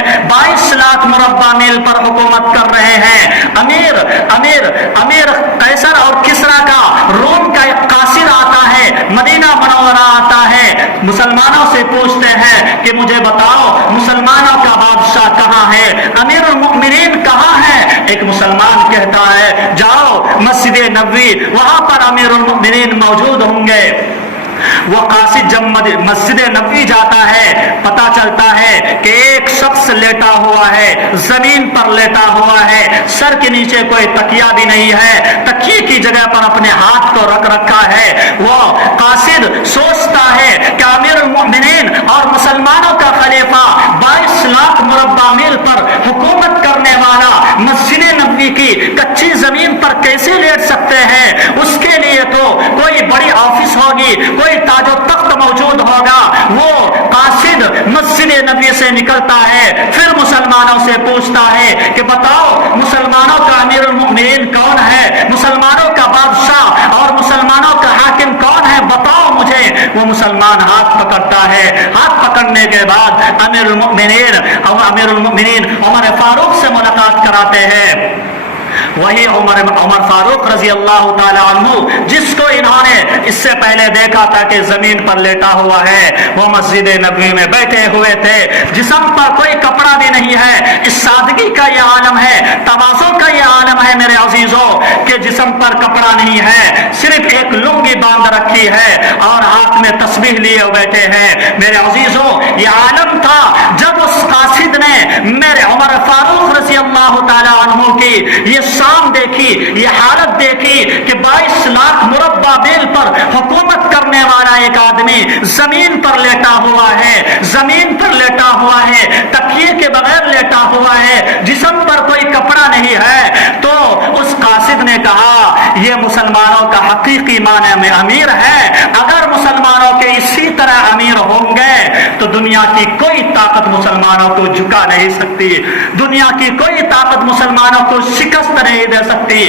ہے 22 लाख मुरब्बा मील पर हुकूमत कर रहे हैं। अमीर कैसर और किसरा का रोम का एक कासिर आता है, मदीना मनौरा आता है, मुसलमानों से पूछते हैं कि मुझे बताओ मुसलमानों का बादशाह कहाँ है, अमीरुल मोमिनीन कहाँ है। एक मुसलमान कहता है जाओ मस्जिद नबवी, वहां पर अमीरुल मोमिनीन मौजूद होंगे। वो कासिद जब मस्जिद नबवी जाता है, पता चलता है कि एक शख्स लेटा हुआ है, जमीन पर लेटा हुआ है, सर के नीचे कोई तकिया भी नहीं है, तकिए की जगह पर अपने हाथ को रख रखा है। वो कासिद सोचता है कि अमीरुल मोमिनीन और मुसलमानों का खलीफा 22 लाख मुरब्बा मील पर हुकूमत करने वाला मस्जिद नबवी की कच्ची जमीन पर कैसे लेट सकते हैं। उसके लिए तो कोई बड़ी ऑफिस होगी, कोई ताजो तख्त मौजूद होगा। वो कासिद मस्जिद नबी से निकलता है, फिर मुसलमानों से पूछता है कि बताओ मुसलमानों का अमीरुल मोमिनीन कौन है, मुसलमानों का बादशाह और मुसलमानों का हाकिम कौन है, बताओ मुझे। वो मुसलमान हाथ पकड़ता है, हाथ पकड़ने के बाद अमीरुल मोमिनीन उमर फारूक से मुलाकात कराते हैं। वही उमर फारूक रजी अल्लाह ताला अन्हु, जिसको इन्होंने इससे पहले देखा था कि जमीन पर लेटा हुआ है, वो मस्जिद नबवी में बैठे हुए थे, जिस्म पर कोई कपड़ा भी नहीं है। इस सादगी का ये आलम है, तवाज़ो का ये आलम है मेरे अजीजों, कि जिस्म पर कपड़ा नहीं है, सिर्फ एक लुंगी बांध रखी है और हाथ में तस्बीह लिए बैठे हैं। मेरे अजीजों, ये आलम था जब उस कासिद ने मेरे उमर फारूक रजी अल्लाह ताला अन्हु की ये शाम देखी, ये हालत देखी कि 22 लाख मुरब्बा मील पर हुकूमत करने वाला एक आदमी जमीन पर लेटा हुआ है, जमीन पर लेटा हुआ है, तकिए के बगैर लेटा हुआ है, जिस्म पर कोई कपड़ा नहीं है। तो उस कासिद ने कहा ये मुसलमानों का हकीकी माने में अमीर है। अगर मुसलमानों के इसी तरह अमीर होंगे तो दुनिया की कोई ताकत मुसलमानों को झुका नहीं सकती, दुनिया की कोई ताकत मुसलमानों को शिकस्त नहीं दे सकती।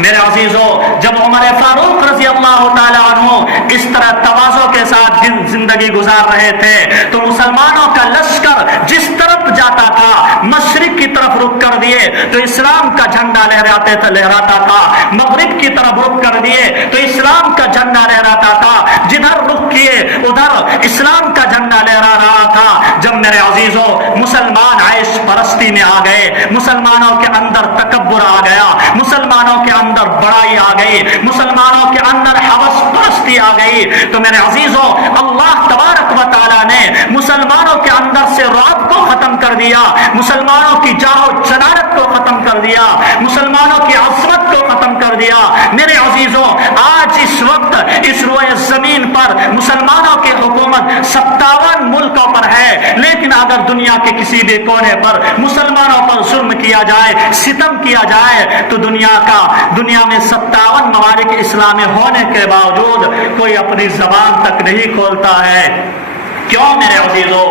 मेरे अजीजों, जब उमर फारूक रजी अल्लाह ताला अन्हु इस तरह तवाज़ो के साथ जिंदगी गुजार रहे थे, तो मुसलमानों का लश्कर जिस तरफ जाता था, मशरिक की तरफ रुख कर दिए तो इस्लाम का झंडा लहराता था, मगरिब की तरफ रुख कर दिए तो इस्लाम का झंडा लहराता था, जिधर रुख किए उधर इस्लाम का झंडा लहरा रहा था। जब मेरे अजीजों मुसलमान आयश परस्ती में आ गए, मुसलमानों के अंदर तकब्बुर आ गया, मुसलमानों के अंदर बड़ाई आ गई, मुसलमानों के अंदर हवस परस्ती आ गई, तो मेरे अजीजों अल्लाह तबारक व तआला ने मुसलमानों के अंदर से रौब को खत्म कर दिया, मुसलमानों की जाहो जलालत को खत्म कर दिया, मुसलमानों की अज़मत को खत्म कर दिया। मेरे अजीजों, आज इस वक्त इस रोए जमीन पर मुसलमानों की हुकूमत 57 मुल्कों पर है, लेकिन अगर दुनिया के किसी भी कोने पर मुसलमानों पर जुल्म किया जाए, सितम किया जाए, तो दुनिया में 57 ममालिक इस्लामी होने के बावजूद कोई अपनी जबान तक नहीं खोलता है। क्यों मेरे अजीजों?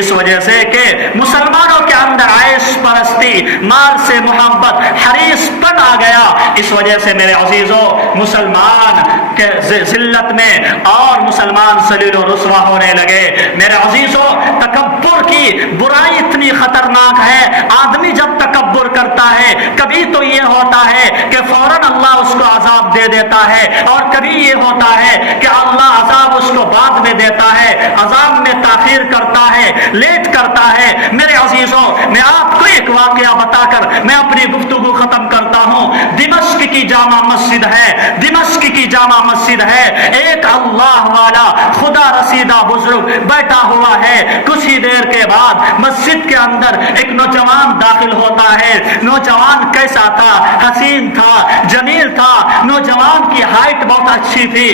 इस वजह से कि मुसलमानों के अंदर आयश परस्ती, माल से मोहब्बत, हरीसपन आ गया। इस वजह से मेरे अजीजों मुसलमान के जिल्लत में और मुसलमान सलील और रुस्वा होने लगे। मेरे अजीजों, तकब्बुर की बुराई इतनी खतरनाक है। आदमी जब तकब्बुर करता है, कभी तो ये होता है कि फौरन अल्लाह उसको अजाब दे देता है, और कभी ये होता है कि अल्लाह अजाब उसको बाद में देता है, अजाब में ताखीर करता है, लेट करता है। मेरे अजीजों, मैं आपको एक वाकया बताकर मैं अपनी गुफ्तगू खत्म करता हूँ। दिमश्क की जामा मस्जिद है, दिमश्क की जामा मस्जिद है, एक अल्लाह वाला खुदा रसीदा बुजुर्ग बैठा हुआ है। कुछ ही देर के बाद मस्जिद के अंदर एक नौजवान दाखिल होता है। नौजवान कैसा था? हसीन था, जमील था। नौजवान की हाइट बहुत अच्छी थी,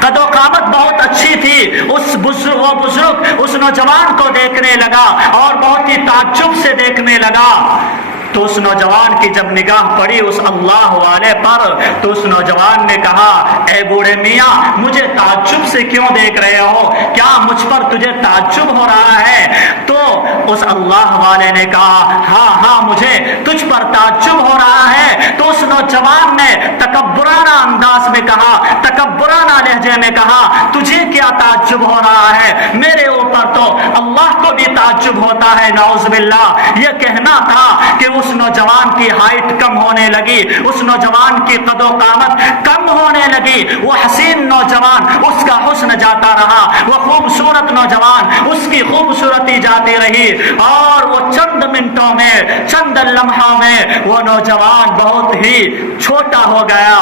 कदो कामत बहुत अच्छी थी। वो बुजुर्ग उस नौजवान को देखने लगा और बहुत ही ताज्जुब से देखने लगा। तो उस नौजवान की जब निगाह पड़ी उस अल्लाह वाले पर, तो उस नौजवान ने कहा, ए बूढ़े मियाँ, मुझे ताज्जुब से क्यों देख रहे हो? क्या मुझ पर तुझे ताज्जुब हो रहा है? तो उस अल्लाह वाले ने कहा, हाँ हाँ, मुझे तुझ पर ताज्जुब हो रहा है। तो उस नौजवान ने तकब्बुराना अंदाज में कहा, तकब्बुराना लहजे में कहा, तुझे क्या ताज्जुब हो रहा है? मेरे ऊपर پر تو اللہ کو بھی تعجب ہوتا ہے. نعوذ باللہ. یہ کہنا تھا کہ اس نوجوان کی ہائٹ کم ہونے لگی, اس نوجوان کی قد و قامت کم ہونے لگی, وہ حسین نوجوان اس کا حسن جاتا رہا, وہ خوبصورت نوجوان اس کی خوبصورتی جاتی رہی, اور وہ چند منٹوں میں, چند لمحوں میں وہ نوجوان بہت ہی چھوٹا ہو گیا.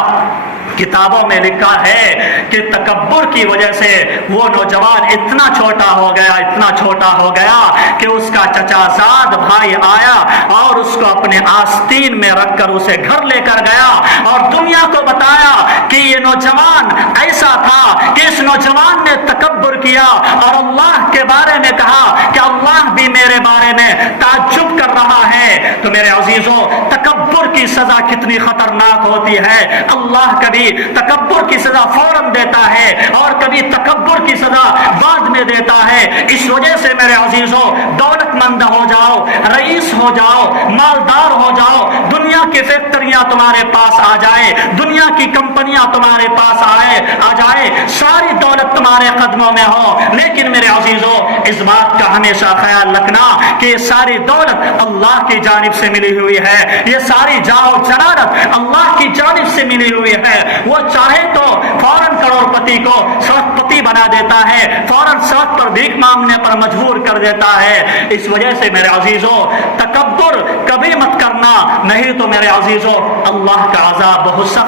کتابوں میں لکھا ہے کہ تکبر کی وجہ سے وہ نوجوان اتنا چھوٹا ہو گیا, اتنا چھوٹا ہو گیا کہ اس کا چچا زاد بھائی آیا اور اس کو اپنے آستین میں رکھ کر اسے گھر لے کر گیا اور دنیا کو بتایا کہ یہ نوجوان ایسا تھا کہ اس نوجوان نے تکبر کیا اور اللہ کے بارے میں کہا کہ اللہ بھی میرے بارے میں تعجب کر رہا ہے. تو میرے عزیزوں, تکبر کی سزا کتنی خطرناک ہوتی ہے. اللہ کبھی تکبر کی سزا فوراً دیتا ہے اور کبھی تکبر کی سزا بعد میں دیتا ہے. اس وجہ سے میرے عزیزوں, دولت مند ہو جاؤ, رئیس ہو جاؤ, مالدار ہو جاؤ, دنیا کی فیکٹریاں تمہارے پاس آ جائے, دنیا کی کمپنیاں تمہارے پاس آ جائے, ساری دولت تمہارے قدموں میں ہو, لیکن میرے عزیزوں اس بات کا ہمیشہ خیال رکھنا کہ یہ ساری دولت اللہ کی جانب سے ملی ہوئی ہے, یہ ساری جاہ و جلالت اللہ کی جانب سے ملی ہوئی ہے. وہ چاہے تو فوراً کروڑ پتی کو سڑک پتی بنا دیتا ہے, فوراً سڑک پر بھیک مانگنے پر مجبور کر دیتا ہے. اس وجہ سے میرے عزیزوں تکبر کبھی مت کرنا, نہیں تو میرے عزیزوں اللہ کا عذاب بہت سخت